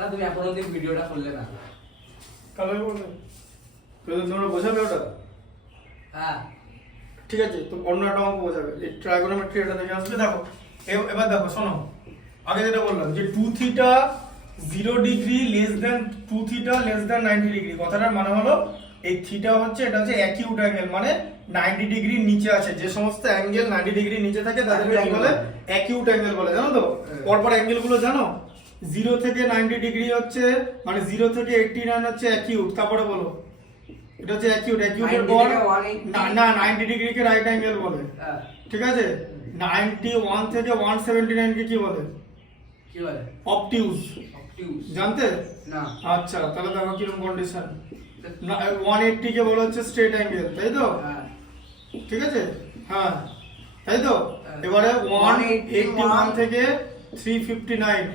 তা তুমি এখনো অবধি ভিডিওটা করলে না। কালো বলবে তোমরা বোঝাবে ওটা? হ্যাঁ ঠিক আছে, তো অন্য একটা অঙ্ক বোঝাবে। এই ট্রাইগোনোমেট্রি এটা দেখে আসবে। দেখো এবার দেখো শোনো, আগে যেটা বললাম যে 2 theta 0 degree less than 2 theta less than 90 degree. কথাটার মানে হলো এই থিটা হচ্ছে, এটা হচ্ছে অ্যাকিউট অ্যাঙ্গেল, মানে 90 ডিগ্রি নিচে আছে। যে সমস্ত অ্যাঙ্গেল 90 ডিগ্রি নিচে থাকে তাদেরকে কি বলে? অ্যাকিউট অ্যাঙ্গেল বলে। জানো তো পরপর অ্যাঙ্গেল গুলো জানো? 0 থেকে 90 ডিগ্রি হচ্ছে, মানে 0 থেকে 89 হচ্ছে অ্যাকিউট। তারপরে বলো, এটা হচ্ছে অ্যাকিউট। অ্যাকিউটের পর না 90 ডিগ্রিকে রাইট অ্যাঙ্গেল বলে। ঠিক আছে, 91 থেকে 179 কে কি বলে? কি বলে? অবটিউজ। জানতে না? আচ্ছা, তাহলে দেখো কিরকম কন্ডিশন। 180 কে বলা হচ্ছে স্ট্রেট অ্যাঙ্গেল, তাই তো? ঠিক আছে, হ্যাঁ তাই তো। এবারে 181 থেকে 359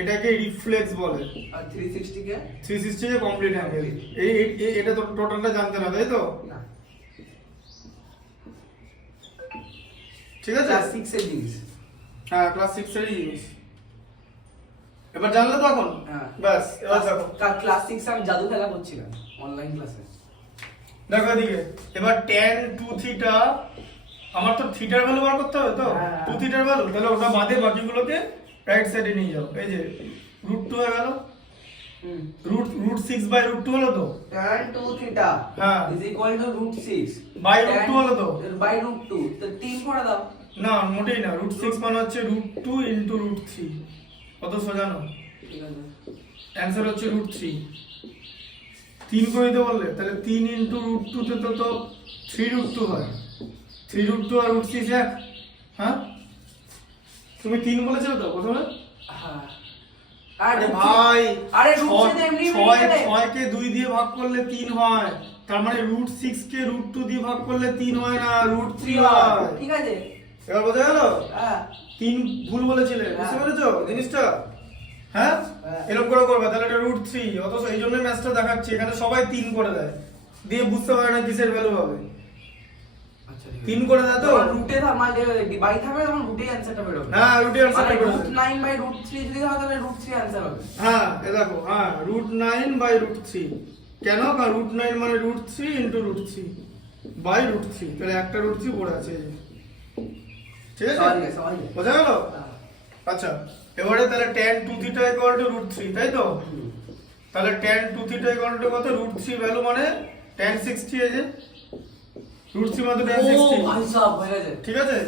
এটাকে রিফ্লেক্স বলে। আর 360 কে? 360 কে কমপ্লিট অ্যাঙ্গেল। এটা তো টোটালটা জানতে না, তাই তো? না। ঠিক আছে, ক্লাস 6 এর জিনিস। হ্যাঁ ক্লাস 6 এর জিনিস। এবার জানলে তো এখন? ব্যাস, এবার দেখো ক্লাস 6 আমি জাদু খেলা করছিলাম অনলাইন ক্লাসে। দেখো এদিকে, এবার tan 2 থিটা, আমার তো থিটার ভ্যালু বার করতে হবে তো, 2 থিটার ভ্যালু, তাহলে ওটা বাদে বাকিগুলোকে রাইট সাইডে নিয়ে যাও। এই যে √2 হয়ে গেল, √6 বাই √2 হলো তো। tan 2 থিটা হ্যাঁ ইজ ইকুয়াল টু √6 বাই √2 হলো তো। বাই √2 তো 3 করে দাও। না মোটেই না, √6 মানে হচ্ছে √2 ইনটু √3। কত সোজা না? ঠিক আছে, অ্যানসার হচ্ছে √3। 3 করে দিতে বললে, তাহলে 3 ইনটু √2 তে তো 3√2 হয়। 3√2 আর √6 এক। হ্যাঁ তুমি 3 বলেছিলে তো প্রথমে? হ্যাঁ। আরে ভাই, আরে √6 তে এমনি 6 কে 2 দিয়ে ভাগ করলে 3 হয়, তার মানে √6 কে √2 দিয়ে ভাগ করলে 3 হয় না, √3 হয়। ঠিক আছে, এবার বোঝা গেল? হ্যাঁ 3 ভুল বলেছিলে, বুঝতে পেরেছো জিনিসটা? হ্যাঁ এরকম করে করবে, তাহলে এটা √3। অথচ এই জন্য ম্যাথটা দেখাচ্ছি, এখানে সবাই 3 করে দেয়, দিয়ে বুঝতে পারে না কিসের ভ্যালু হবে। আচ্ছা 3 করে দেয় তো রুটে মানে বাই থাকবে তখন রুটে অ্যানসারটা বের হবে। হ্যাঁ রুটে অ্যানসারটা বের হবে। √9 বাই √3 যদি হয় তাহলে √3 অ্যানসার হবে। হ্যাঁ এই দেখো, হ্যাঁ √9 বাই √3। কেন? কারণ √9 মানে √3 ইনটু √3 বাই √3, তাহলে একটা √3 পড়ে আছে এই যে। ঠিক আছে, বোঝা গেল? আচ্ছা এবারে তাহলে tan 2 থিটা ইকুয়াল টু √3, তাই তো? তাহলে tan 2 থিটা ইকুয়াল টু কত? √3 ভ্যালু মানে tan 60। এই যে √3 মানে tan 60। ও ভাই সাহেব হয়ে গেছে। ঠিক আছে,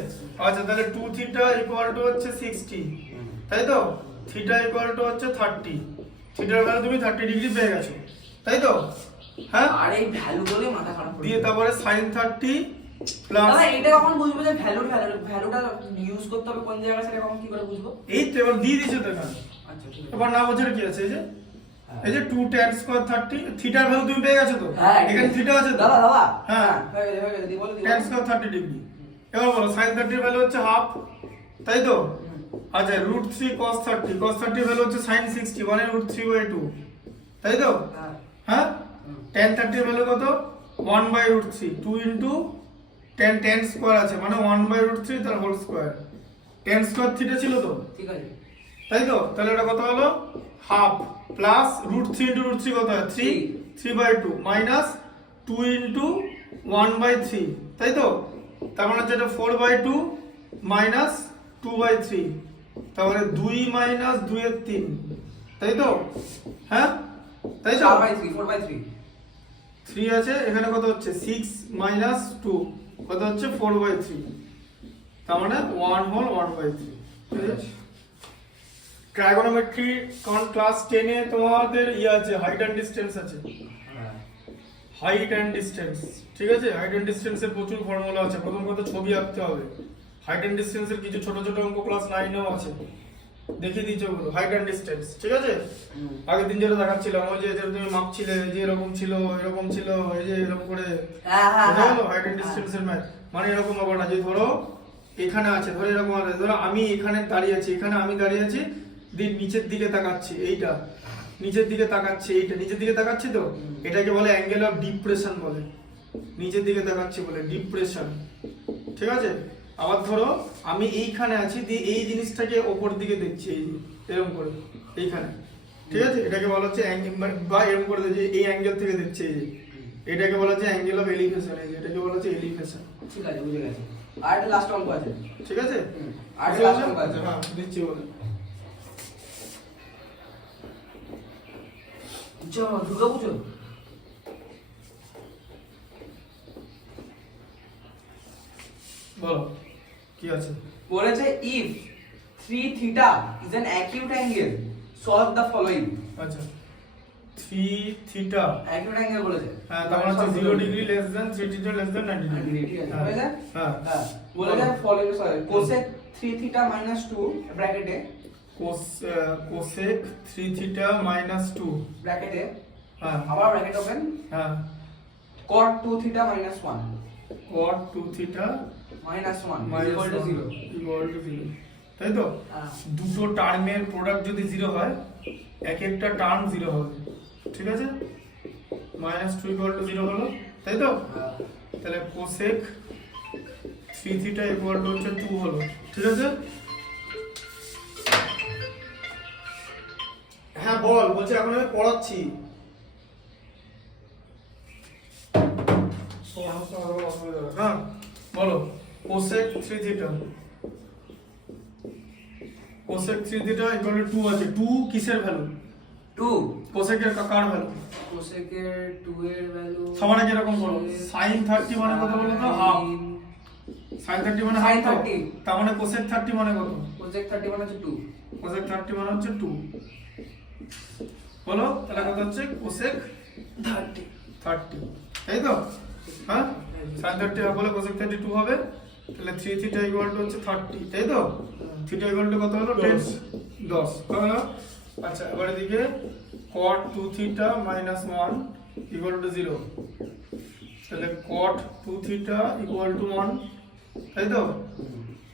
আচ্ছা তাহলে 2 থিটা ইকুয়াল টু হচ্ছে 60, তাই তো? থিটা ইকুয়াল টু হচ্ছে 30। থিটার ভ্যালু তুমি 30 ডিগ্রি পেয়ে গেছো, তাই তো? হ্যাঁ আর এই ভ্যালু বলে মাথা খারাপ করে দিয়ে তারপরে sin 30 প্লাস, দাদা এটা কখন বুঝবো যে ভ্যালুটা ইউজ করতে হবে কোন জায়গায়, সেটা কখন কি করে বুঝবো? এই তো এবার দিয়ে দিছো তো এখানে। আচ্ছা ঠিক আছে, এবার না বোঝার কি আছে? এই যে 2 tan স্কয়ার 30, থিটার ভ্যালু তুমি পেয়ে গেছো তো? এখানে থিটা আছে তো? দাদা হ্যাঁ হয়ে গেছে, বলো tan স্কয়ার 30 ডিগ্রি। এবার বলো sin 30 এর ভ্যালু হচ্ছে হাফ, তাই তো? আচ্ছা √3 cos 30, cos 30 এর ভ্যালু হচ্ছে sin 60 মানে √3/2, তাই তো? হ্যাঁ tan 30 এর ভ্যালু কত? 1/√3, 2 ইনটু tan স্কয়ার আছে মানে 1/√3 তার whole square. tan square theta ছিল তো? ঠিক আছে, তাই তো? তাহলে এটা কত হলো? হাফ প্লাস √3 ইনটু √3 কত হয়? 3/2 মাইনাস 2 ইনটু 1/3, তাই তো? তার মানে হচ্ছে এটা 4/2 মাইনাস 2/3, তার মানে 2 মাইনাস 2 এর 3, তাই তো? হ্যাঁ তাই তো? 4/3 3 আছে এখানে, কত হচ্ছে 6 মাইনাস 2 কত হচ্ছে 4/3, তার মানে 1 হোল 1/3। ঠিক আছে, ট্রাইগোনোমেট্রি কোন ক্লাস 10 এ তোমাদের আছে, হাইট এন্ড ডিসটেন্স আছে। হাইট এন্ড ডিসটেন্স, ঠিক আছে? হাইট এন্ড ডিসটেন্সের প্রচুর ফর্মুলা আছে। প্রথম কথা ছবি আঁকতে হবে। হাইট এন্ড ডিসটেন্সের কিছু ছোট ছোট অঙ্ক ক্লাস 9 এও আছে, দেখিয়ে দিয়েছে ওগুলো। হাইট এন্ড ডিসটেন্স, ঠিক আছে? আগের দিন যেটা দেখাচ্ছিলাম, ওই যে তুমি মাপছিলে, যে এরকম ছিল এরকম ছিল, এই যে এরকম করে, হাইট এন্ড ডিসটেন্সের ম্যাথ মানে এরকম ব্যাপার না যে ধরো এখানে আছে, ধরো এরকম আছে, ধরো আমি এখানে দাঁড়িয়ে আছি, এখানে আমি দাঁড়িয়ে আছি, দিয়ে নিচের দিকে তাকাচ্ছি, এইটা নিচের দিকে তাকাচ্ছি, এইটা নিচের দিকে তাকাচ্ছি, তো এটাকে বলে অ্যাঙ্গেল অফ ডিপ্রেশন বলে। নিচের দিকে তাকাচ্ছি বলে ডিপ্রেশন, ঠিক আছে? আবার ধরো আমি এইখানে আছি, দিয়ে এই জিনিসটাকে ওপর দিকে দেখছি, এই এরকম করে এইখানে, ঠিক আছে, এটাকে বলা হচ্ছে অ্যাঙ্গেল, বা এরকম করে যে এই অ্যাঙ্গেল থেকে দেখছে, এই যে এটাকে বলা হচ্ছে অ্যাঙ্গেল অফ এলিভেশন, এই যে এটাকে বলা হচ্ছে এলিভেশন। ঠিক আছে, বুঝে গেছি। আর একটা লাস্ট অঙ্ক আছে। ঠিক আছে, আর একটা লাস্ট অঙ্ক আছে। হ্যাঁ দিচ্ছি বলে। চলো দুর্গা পুজো। বলো কি আছে। বলেছে if 3 theta is an acute angle, solve the following. আচ্ছা 3 থিটা, acute angle বলেছে। হ্যাঁ তার মানে হচ্ছে 0 degree less than 3 degree less than 90 degree. ঠিক আছে, হয়েছে? হ্যাঁ হ্যাঁ, বলেছে following, sorry, cosec 3 theta minus 2 ব্র্যাকেটে, কোসেক 3 থিটা মাইনাস 2, ব্র্যাকেটে, হ্যাঁ আবার ব্র্যাকেট ওপেন, হ্যাঁ cot 2 theta minus 1 cot 2 theta minus 1 minus equal to 0. Equal to 0, তাই তো? হ্যাঁ, দুটো টার্মের প্রোডাক্ট যদি 0 হয়, এক একটা টার্ম 0 হবে, ঠিক আছে? -2 ইকুয়াল টু 0 হলো, তাই তো? হ্যাঁ। তাহলে কোসেক 3 থিটা ইকুয়াল টু হচ্ছে 2 হলো, ঠিক আছে? হ্যাঁ বল, বলছি এখন আমি পড়াচ্ছি। হ্যাঁ বলো, cosec 3 theta, cosec 3 theta equal to 2 আছে। 2 কিসের ভ্যালু? 2 কোসেকের কার ভ্যালু? কোসেকের 2 এর ভ্যালু সমানে কি রকম করো? sin 30 মানে কত বলো তো? হাফ। sin 30 মানে sin হাফ, 30 তার মানে কোসেক 30 মানে কত? কোসেক 30 মানে হচ্ছে 2। কোসেক 30 মানে হচ্ছে 2, বলো তাহলে কত হচ্ছে? কোসেক 30, তাই তো? হ্যাঁ, sin 30 হবে বলে কোসেক 32 হবে, তাহলে 3 থিটা ইকুয়াল টু হচ্ছে 30, তাই তো? থিটা ইকুয়াল টু কত হলো? 10 কত হলো? আচ্ছা এবার এদিকে cot 2 theta minus 1 equal to 0, তাহলে cot 2 থিটা ইকুয়াল টু 1, তাই তো?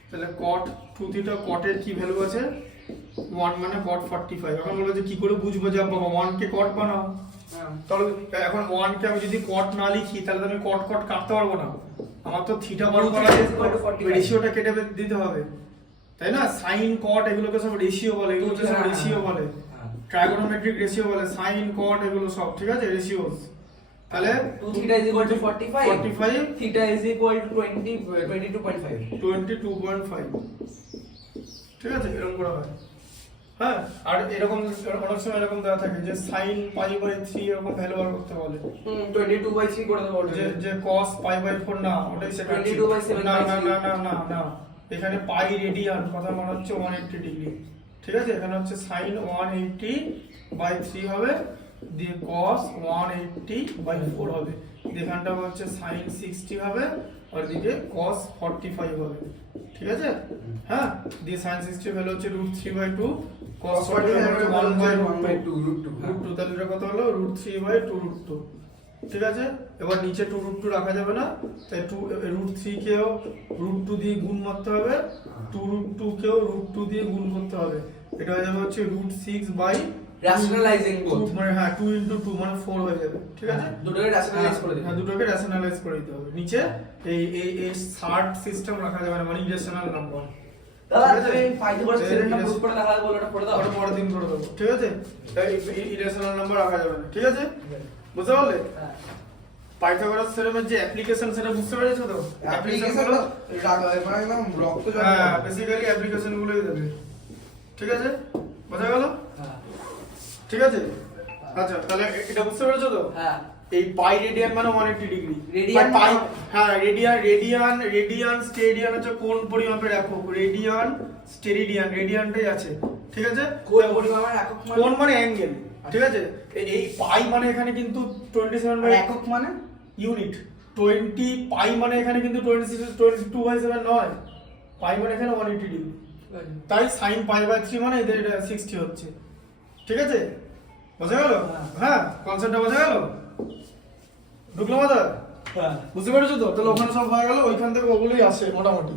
তাহলে cot 2 থিটা cot এর কি ভ্যালু আছে? 1 মানে cot 45। এখন বলো যে কি করে বুঝবো যে বাবা 1 কে cot বানাও? তাহলে এখন 1 কে আমি যদি cot না লিখি তাহলে তো আমি cot কাটতে পারবো না, আমার তো থিটা বার করা রেশিওটা কেটে দিতে হবে, তাই না? sin cot এগুলোকে সব রেশিও বলে, এগুলোকে সব রেশিও বলে, ট্রাইগোনোমেট্রিক রেশিও বলে, sin cot এগুলো সব, ঠিক আছে? রেশিওস। তাহলে 2 theta is equal to 45, 45 theta is equal to 22.5, 22.5, ঠিক আছে? এরকম করা হয়। হ্যাঁ, আর এরকম অনেক সময় এরকম দেওয়া থাকে যে sin π/3 এরকম ভ্যালু বার করতে বলে, 22/3 করে দেবো। যে cos π/4 না, ওটাই সেটা 22/7/3 না না না না না না, এখানে পাই রেডিয়ান, কথা মানে হচ্ছে 180 ডিগ্রি, ঠিক আছে? এখানে হচ্ছে sin 180/3 হবে, দিয়ে cos 180/4 হবে, এখানটা হচ্ছে sin 60 হবে, আর দিকে cos 45 হবে, ঠিক আছে? হ্যাঁ, দিয়ে sin 60 ভ্যালু হচ্ছে √3/2, cos 45 হচ্ছে 1/2, √2, তাহলে এটা কত হলো? √3/2, ঠিক আছে? এবার নিচে 2√2 রাখা যাবে না, তাই √3 কেও √2 দিয়ে গুণ করতে হবে, 2√2 কেও √2 দিয়ে গুণ করতে হবে, এটা হয়ে যাবে হচ্ছে √6/, rationalizing both, মানে হ্যাঁ 2 × 2 মানে 4 হয়ে যাবে, ঠিক আছে? দুটোকে rationalize করে দিই। হ্যাঁ, দুটোকে রেশনালাইজ করে দিতে হবে। নিচে এই থার্ড সিস্টেম রাখা যাবে না, মানে ইরেশনাল নাম্বার। দাদা তুমি 5 করে সেলেন্ডার প্রুফ করে দেখা বলো, এটা পড়ে দাও, ওটা পরের দিন করে দেবো, ঠিক আছে? ইরেশনাল নাম্বার রাখা যাবে না, ঠিক আছে? বুঝতে পারলে? হ্যাঁ, পাইথাগোরাস থিওরেমের যে অ্যাপ্লিকেশন সেটা বুঝতে পেরেছো তো? অ্যাপ্লিকেশন গুলো, মানে একদম রক্ত জল। হ্যাঁ বেসিক্যালি অ্যাপ্লিকেশন গুলোই দেবে, ঠিক আছে? বোঝা গেল? হ্যাঁ ঠিক আছে? আচ্ছা তাহলে এটা বুঝতে পেরেছো তো? হ্যাঁ, এই পাই রেডিয়ান মানে 180 ডিগ্রি। রেডিয়ান পাই, হ্যাঁ রেডিয়ান স্টেডিয়ান হচ্ছে কোন পরিমাপের একক? রেডিয়ান স্টেরিডিয়ান, রেডিয়ানটাই আছে, ঠিক আছে? কোন পরিমাপের একক মানে? কোন মানে অ্যাঙ্গেল, ঠিক আছে? এই পাই মানে এখানে কিন্তু 27 বাই একক মানে ইউনিট, 20 পাই মানে এখানে কিন্তু 22/7 নয়, পাই মানে এখানে 180 ডিগ্রি, তাই sin π/3 মানে এদের এটা 60 হচ্ছে, ঠিক আছে? বোঝা গেল? হ্যাঁ, কনসেপ্টটা বোঝা গেল? ঢুকলো মাথায়? হ্যাঁ, বুঝতে পেরেছো তো? তাহলে ওখানে সব হয়ে গেল, ওইখান থেকে ওগুলোই আসে মোটামুটি।